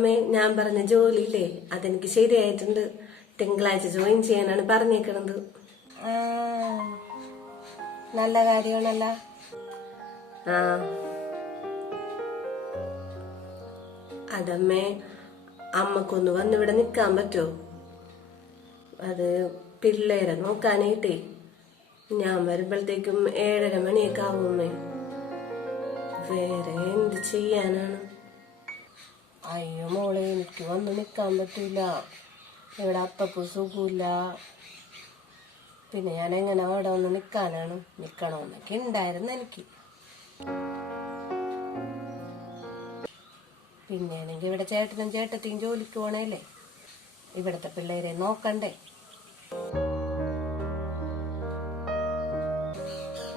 അമ്മേ ഞാൻ പറഞ്ഞ ജോലിയില്ലേ? അതെനിക്ക് ശരിയായിട്ടുണ്ട്. തിങ്കളാഴ്ച ജോയിൻ ചെയ്യാനാണ് പറഞ്ഞേക്കണത്. നല്ല കാര്യമാണല്ല. ആ. അതമ്മേ അമ്മക്കൊന്ന് വന്ന് ഇവിടെ നിൽക്കാൻ പറ്റോ അത് പിള്ളേരെ നോക്കാനായിട്ടേ. ഞാൻ വരുമ്പോഴത്തേക്കും ഏഴര മണിയൊക്കെ ആവുമേ വേറെ എന്ത് ചെയ്യാനാണ്? അയ്യോ മോളെ എനിക്ക് വന്ന് നിൽക്കാൻ പറ്റൂല. ഇവിടെ അപ്പക്ക് സുഖമില്ല പിന്നെ ഞാൻ എങ്ങനെ അവിടെ വന്ന് നിൽക്കാനാണ് നിൽക്കണമെന്നൊക്കെ ഉണ്ടായിരുന്നു എനിക്ക്. പിന്നെ ആണെങ്കിൽ ഇവിടെ ചേട്ടനും ചേട്ടത്തിയും ജോലിക്ക് പോണേലേ ഇവിടത്തെ പിള്ളേരെ നോക്കണ്ടേ?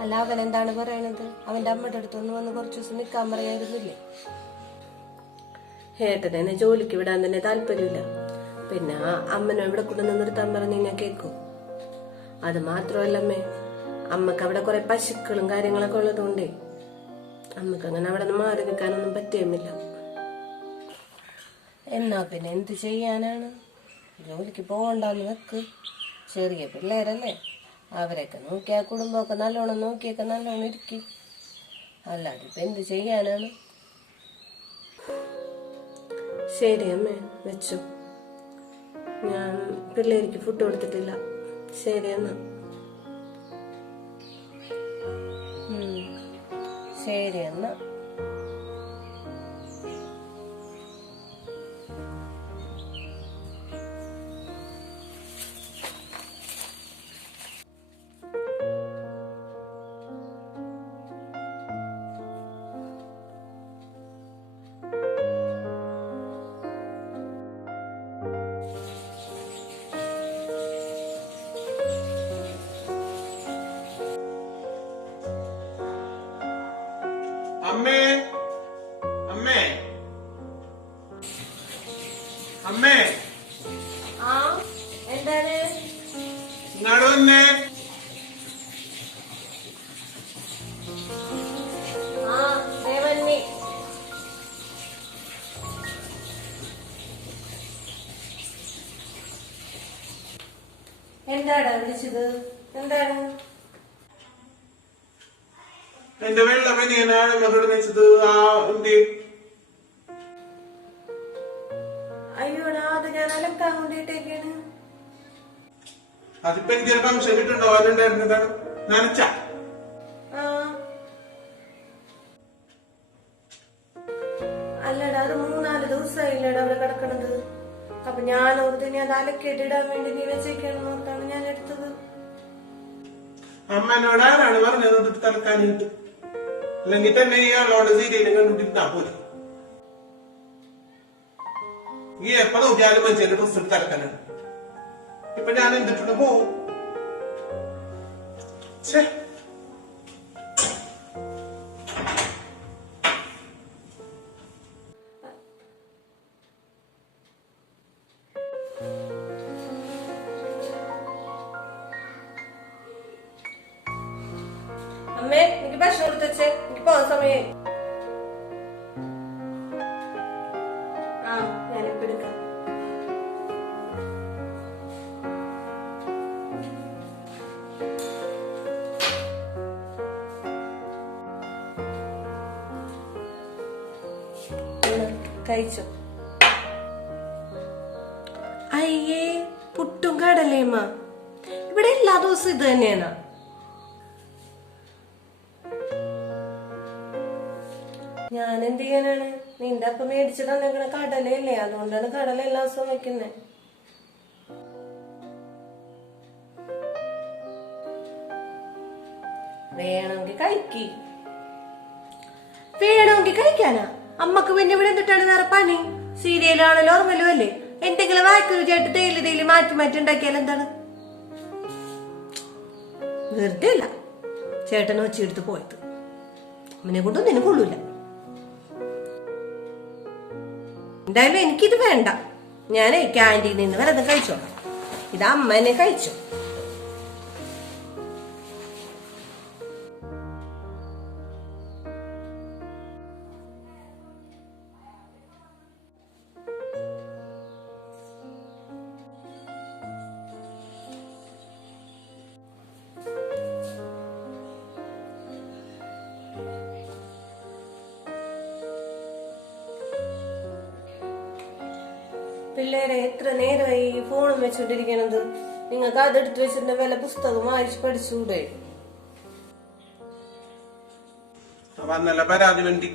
അല്ല അവൻ എന്താണ് പറയണത്? അവന്റെ അമ്മയുടെ അടുത്തൊന്ന് വന്ന് കുറച്ചു ദിവസം നിൽക്കാൻ പറയായിരുന്നില്ലേ? ഏട്ടനെ എന്നെ ജോലിക്ക് വിടാൻ തന്നെ താല്പര്യമില്ല. പിന്നെ അമ്മനെ ഇവിടെ കൊണ്ടുവന്ന് നിർത്താൻ പറഞ്ഞ് ഞാൻ കേൾക്കും അത് മാത്രമല്ലമ്മേ അമ്മയ്ക്ക് അവിടെ കുറെ പശുക്കളും കാര്യങ്ങളൊക്കെ ഉള്ളതുകൊണ്ടേ അമ്മയ്ക്ക് അങ്ങനെ അവിടെ നിന്ന് മാറി നിൽക്കാനൊന്നും പറ്റിയുമില്ല എന്നാ പിന്നെ എന്ത് ചെയ്യാനാണ്? ജോലിക്ക് പോകണ്ടെന്ന് വെക്ക്. ചെറിയ പിള്ളേരല്ലേ അവരൊക്കെ നോക്കിയാ കുടുംബമൊക്കെ നല്ലോണം നോക്കിയൊക്കെ നല്ലോണം ഇരിക്കും. അല്ലാതെ ഇപ്പൊ എന്ത് ചെയ്യാനാണ്? ശരി അമ്മേ. വെച്ചു. ഞാൻ പിള്ളേർക്ക് ഫുഡ് കൊടുത്തിട്ടില്ല. ശരി എന്നാ. ശരി എന്നാ. ദേവന്നി എന്താടാ വിളിച്ചത്? എന്താണ്? എന്റെ വെള്ള എന്നാണ് മകളോട് വെച്ചത് ആ എന്ത്? അയ്യോടാ അത് ഞാൻ അലക്കാൻ കൊണ്ടിട്ടേക്കാണ് അതിപ്പോ എനിക്കൊരു ക്ഷമിട്ടുണ്ടോ അതിലുണ്ടായിരുന്നു എന്താണ് നനച്ച. അല്ലടാ അത് മൂന്നാൽ ദിവസമായില്ലടാ അവിടെ കിടക്കണത്. അപ്പൊ ഞാൻ ഓർത്ത് ഇനി അത് അലക്കിയിട്ടിടാൻ വേണ്ടി നീ ഓർത്താണ് ഞാൻ എടുത്തത്. അമ്മനോട് ആരാണ് പറഞ്ഞത് ഇത് തലക്കാനായിട്ട് അല്ലെങ്കിൽ തന്നെ ഈ ആളോട് സീരിയലും കണ്ടിട്ടിരുന്നാ പോലും ഈ എപ്പോഴും നോക്കിയാലും മനുഷ്യന്റെ ഡ്രസ് എടുത്ത് തലക്കാനാണ് ഇപ്പൊ ഞാൻ എന്തിട്ടുണ്ട്? പോവും ഛേ. അമ്മേ എനിക്ക് ഭക്ഷണം കൊടുത്തച്ചേ എനിക്ക് പോകാൻ സമയമായി കഴിച്ചോ? അയ്യേ പുട്ടും കടലേമ്മ ഇവിടെ എല്ലാ ദിവസവും ഇത് തന്നെയാണ്. ഞാൻ എന്ത് ചെയ്യാനാണ്? നിന്റെ അപ്പം മേടിച്ചു തന്നേക്കണ കടലയല്ലേ? അതുകൊണ്ടാണ് കടല എല്ലാ ദിവസവും വെക്കുന്നേ വേണമെങ്കിൽ കഴിക്കി. വേണമെങ്കിൽ കഴിക്കാനാ? അമ്മയ്ക്ക് പിന്നെ ഇവിടെ എന്തിട്ടാണ് വേറെ സീരിയലാണല്ലോ ഓർമ്മല്ലോ അല്ലേ? എന്തെങ്കിലും വാക്ക് ചേട്ട് തേയില തേയിൽ മാറ്റി മാറ്റി ഉണ്ടാക്കിയാൽ എന്താണ്? വെറുതെ ഇല്ല ചേട്ടനെ വെച്ചെടുത്ത് പോയത്. അവനെ കൊണ്ടൊന്നും നിനക്ക് കൊള്ളൂല. എന്തായാലും എനിക്കിത് വേണ്ട. ഞാനേ ക്യാന്റീനിൽ നിന്ന് വരുന്നത് കഴിച്ചോളാം. ഇത് അമ്മ എന്നെ കഴിച്ചു. പിള്ളേരെ എത്ര നേരമായി ഫോണും വെച്ചോണ്ടിരിക്കണത്? നിങ്ങൾക്ക് അതെടുത്ത് വെച്ചിട്ട് വല്ല പുസ്തകം വായിച്ച് പഠിച്ചുകൂടെ അപ്പൊ അന്നല്ല പരാതി വേണ്ടി.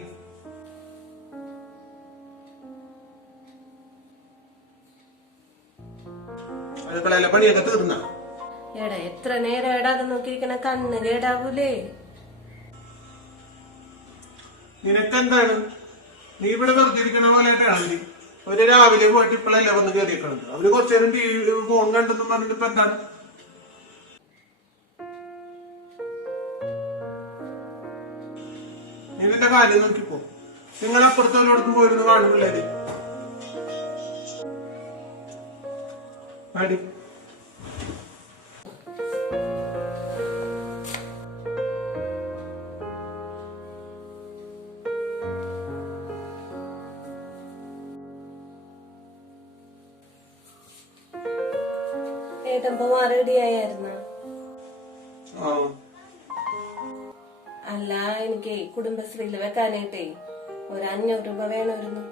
അടുക്കളയിലെ പണിയൊക്കെ തീർന്ന? എടാ എത്ര നേരം എടാ അത് നോക്കിയിരിക്കണ? കണ്ണ് കേടാവൂലേ? നിനക്കെന്താണ്? നീ ഇവിടെ വെറുതെ ഇരിക്കണ പോലെയായിട്ടാണ് നീ ഒരു രാവിലെ പോയിട്ട് ഇപ്പോഴല്ലേ വന്ന് കയറിയിട്ടുണ്ട് അവർ കുറച്ചു നേരം ടി വി ഫോൺ കണ്ടെന്ന് പറഞ്ഞിട്ട് ഇപ്പൊ എന്താണ്? നീ കാര്യം നോക്കിപ്പോ നിങ്ങൾ അപ്പുറത്തോരോടത്തും പോയിരുന്നു കാണും പിള്ളേര്. അടി ഏട്ടമ്പോ റെഡിയായിരുന്ന ആ. അല്ല എനിക്ക് കുടുംബശ്രീയിൽ വെക്കാനായിട്ടേ ഒരു അഞ്ഞൂറ് രൂപ വേണമായിരുന്നു.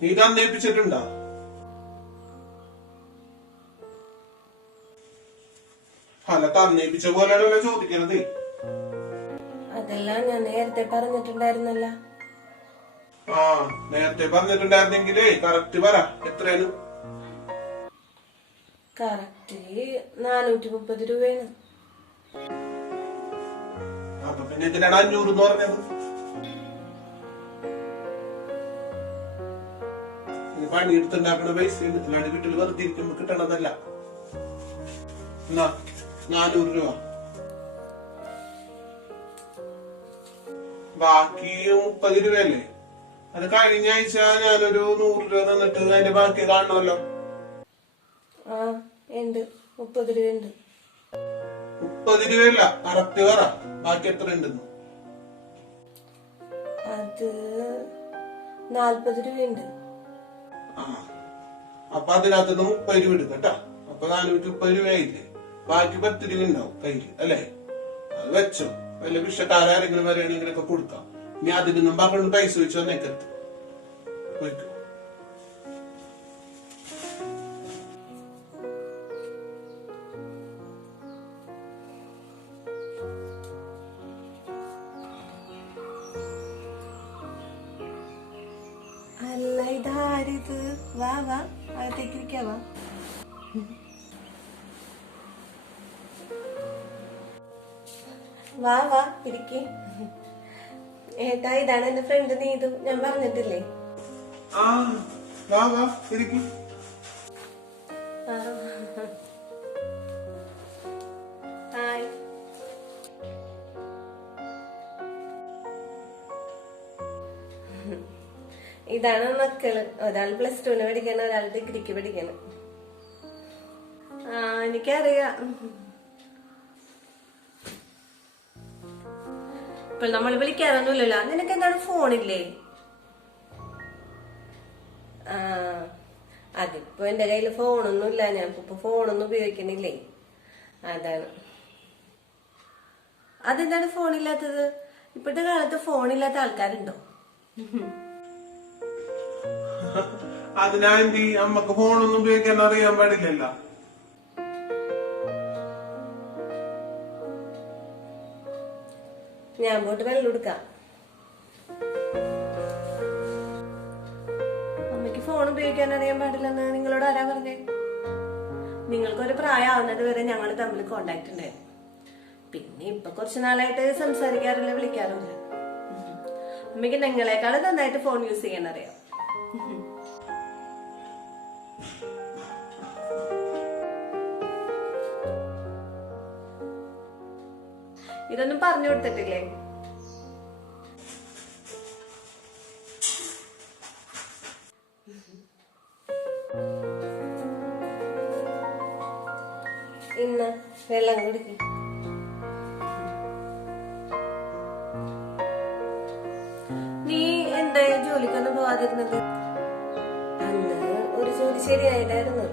നീ തന്നേപ്പിച്ചിട്ടുണ്ടോ അല്ല തന്നേപ്പിച്ച പോലെയാണല്ലോ ചോദിക്കണത്. അതെല്ലാം ഞാൻ നേരത്തെ പറഞ്ഞിട്ടുണ്ടായിരുന്നല്ലേ. ആ നേരത്തെ പറഞ്ഞിട്ടുണ്ടായിരുന്നെങ്കിലേ കറക്റ്റ് പറ എത്രയാണ് കറക്റ്റ് നാനൂറ്റി മുപ്പത് രൂപയാണ്. അപ്പൊ പിന്നെ എന്തിനാണ് അഞ്ഞൂറ് എന്ന് പറഞ്ഞത്. ഇത് പണിയെടുത്തുണ്ടാക്കുന്ന പൈസ വീട്ടിൽ വെറുതെ ഇരിക്കുമ്പോ കിട്ടണതല്ല. എന്നാ നാനൂറ് രൂപ. ബാക്കി മുപ്പത് രൂപയല്ലേ? അത് കഴിഞ്ഞ ആഴ്ച ഞാനൊരു നൂറ് രൂപ തന്നിട്ട് അതിന്റെ ബാക്കി കാണണമല്ലോ ആ. ഉണ്ട്. മുപ്പത് രൂപയുണ്ട് മുപ്പത് രൂപയല്ല കറക്റ്റ് പറ ബാക്കി എത്ര ഉണ്ടെന്ന്? അത് നാൽപ്പത് രൂപയുണ്ട് ആ. അപ്പൊ അതിനകത്ത് നിന്ന് മുപ്പത് രൂപ എടുക്കാം കേട്ടാ. അപ്പൊ നാനൂറ്റി മുപ്പത് രൂപ ആയില്ലേ ബാക്കി പത്ത് രൂപ ഉണ്ടാവും കയ്യിൽ അല്ലേ? അത് വെച്ചോ. വല്ല വിഷക്കാരെങ്കിലും വരികയാണെങ്കിലൊക്കെ കൊടുക്കാം. ഇനി അതിനൊന്നും പറഞ്ഞു പൈസ വെച്ചോ നെക്കത്ത് പോയിക്കോ. ഇതാരിത് വാ വാ. അകത്തേക്ക് ഇരിക്കാവാ വാ. വാ ഇരിക്ക്. ഏട്ടാ ഇതാണ് എന്റെ ഫ്രണ്ട് നീതു. ഞാൻ പറഞ്ഞിട്ടില്ലേ? ആ വാ വാ ഇരിക്കും. ഇതാണ് മക്കൾ ഒരാൾ പ്ലസ് ടുവിന് പഠിക്കണം ഒരാൾ ഡിഗ്രിക്ക് പഠിക്കണം. ആ എനിക്കറിയാം. ഇപ്പൊ നമ്മൾ വിളിക്കാറൊന്നുമില്ലല്ലോ. നിനക്ക് എന്താണ് ഫോണില്ലേ ആ അതിപ്പോ എന്റെ കയ്യിൽ ഫോണൊന്നുമില്ല ഞാൻ ഇപ്പൊ ഫോണൊന്നും ഉപയോഗിക്കണില്ലേ അതാണ്. അതെന്താണ് ഫോണില്ലാത്തത് ഇപ്പോഴത്തെ കാലത്ത് ഫോണില്ലാത്ത ആൾക്കാരുണ്ടോ? അതിനാ എന്തി അമ്മയ്ക്ക് ഫോണൊന്നും ഉപയോഗിക്കാൻ അറിയാൻ പാടില്ലല്ല. ഞാൻ പോയിട്ട് വെള്ളം എടുക്കാം. അമ്മയ്ക്ക് ഫോൺ ഉപയോഗിക്കാൻ അറിയാൻ പാടില്ലെന്ന് നിങ്ങളോട് ആരാ പറഞ്ഞേ? നിങ്ങൾക്കൊരു പ്രായമാവുന്നത് വരെ ഞങ്ങൾ തമ്മിൽ കോണ്ടാക്ട് ഉണ്ടായിരുന്നു. പിന്നെ ഇപ്പൊ കുറച്ചു നാളായിട്ട് സംസാരിക്കാറില്ല വിളിക്കാറില്ല. അമ്മയ്ക്ക് നിങ്ങളെക്കാളും നന്നായിട്ട് ഫോൺ യൂസ് ചെയ്യാൻ അറിയാം. ഇതൊന്നും പറഞ്ഞു കൊടുത്തിട്ടില്ലേ? ഇന്ന് വെള്ളം കുടിക്കും നീ എന്താ ജോലിക്കൊന്നും പോവാതിരുന്നത്? ശരിയായിട്ടായിരുന്നു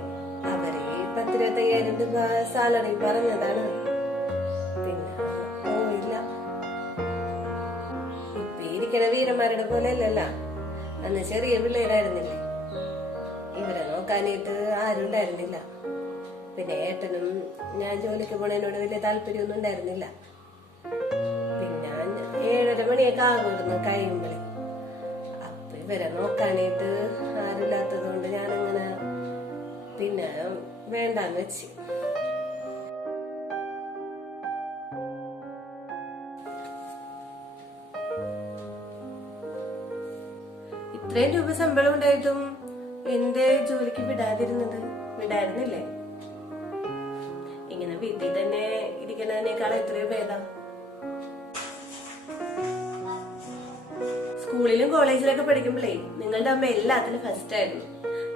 അവരെ പത്തിരുപത്തയ്യായിരം രൂപ സാലറി പറഞ്ഞതാണ്. പിന്നെ പോയില്ല ഇപ്പൊ ഇരിക്കണ വീരന്മാരുടെ പോലെ അല്ലല്ല അന്ന് ചെറിയ പിള്ളേരായിരുന്നില്ലേ? ഇവരെ നോക്കാനായിട്ട് ആരും ഉണ്ടായിരുന്നില്ല. പിന്നെ ഏട്ടനും ഞാൻ ജോലിക്ക് പോണതിനോട് വലിയ താല്പര്യമൊന്നും ഉണ്ടായിരുന്നില്ല. പിന്നെ ഏഴര മണിയൊക്കെ ആകുമായിരുന്നു കഴിയുമ്പോൾ അപ്പൊ ഇവരെ നോക്കാനായിട്ട് പിന്നെ വേണ്ടാന്ന് വെച്ച്. ഇത്രയും രൂപ ശമ്പളം ഉണ്ടായിട്ടും എന്റെ ജോലിക്ക് വിടാതിരുന്നത്? വിടായിരുന്നില്ലേ? ഇങ്ങനെ വീട്ടിൽ തന്നെ ഇരിക്കുന്നതിനേക്കാൾ എത്രയോ ഭേദം. സ്കൂളിലും കോളേജിലൊക്കെ പഠിക്കുമ്പോഴേ നിങ്ങളുടെ അമ്മ എല്ലാത്തിനും ഫസ്റ്റ് ആയിരുന്നു.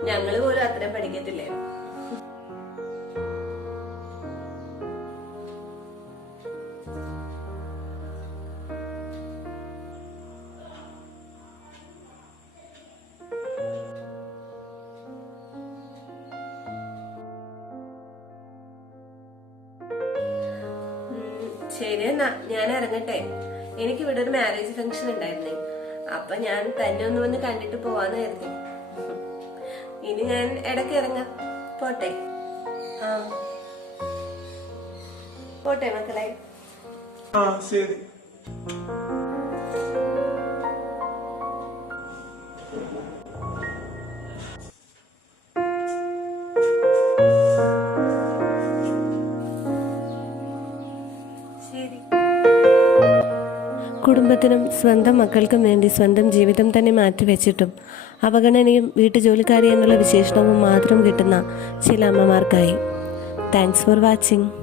ഞങ്ങൾ പോലും അത്രയും പഠിക്കത്തില്ലേ ശരി എന്നാ. ഞാൻ ഇറങ്ങട്ടെ. എനിക്ക് ഇവിടെ ഒരു മാരേജ് ഫംഗ്ഷൻ ഉണ്ടായിരുന്നേ. അപ്പൊ ഞാൻ തന്നെ ഒന്ന് വന്ന് കണ്ടിട്ട് പോവാന്ന് കരുതി. ഇനി ഞാൻ ഇടയ്ക്ക് ഇറങ്ങാം. പോട്ടെ. ആ. പോട്ടെ മക്കളെ. ആ ശരി. കുടുംബത്തിനും സ്വന്തം മക്കൾക്കും വേണ്ടി സ്വന്തം ജീവിതം തന്നെ മാറ്റിവെച്ചിട്ടും അവഗണനയും വീട്ടുജോലിക്കാരി എന്നുള്ള വിശേഷണവും മാത്രം കിട്ടുന്ന ചില അമ്മമാർക്കായി. Thanks for watching